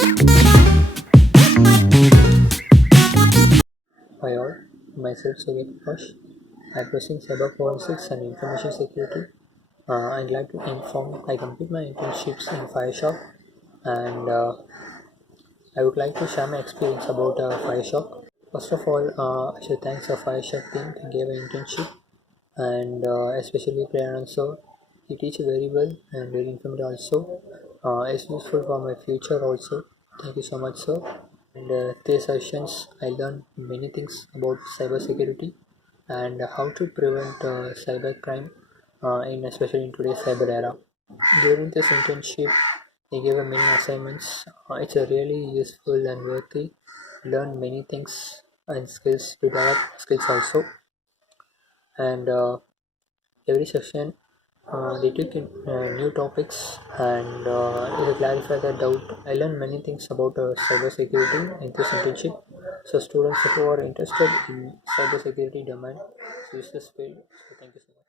Hi all, myself Suriya. I'm pursuing cyber forensics and information security. I'm glad to inform I complete my internships in FireShark, and I would like to share my experience about FireShark. First of all, I should thank the FireShark team to give an internship, and especially Priye also. He teaches very well and very informative also. It's useful for my future also. Thank you so much, sir. And these sessions, I learned many things about cybersecurity and how to prevent cybercrime, in especially in today's cyber era. During this internship, they gave many assignments. It's a really useful and worthy. Learn many things and skills to develop skills also. And every session, they took in new topics and they clarify the doubt. I learned many things about cybersecurity in this internship. So students who are interested in cybersecurity domain, use this field. So thank you so much.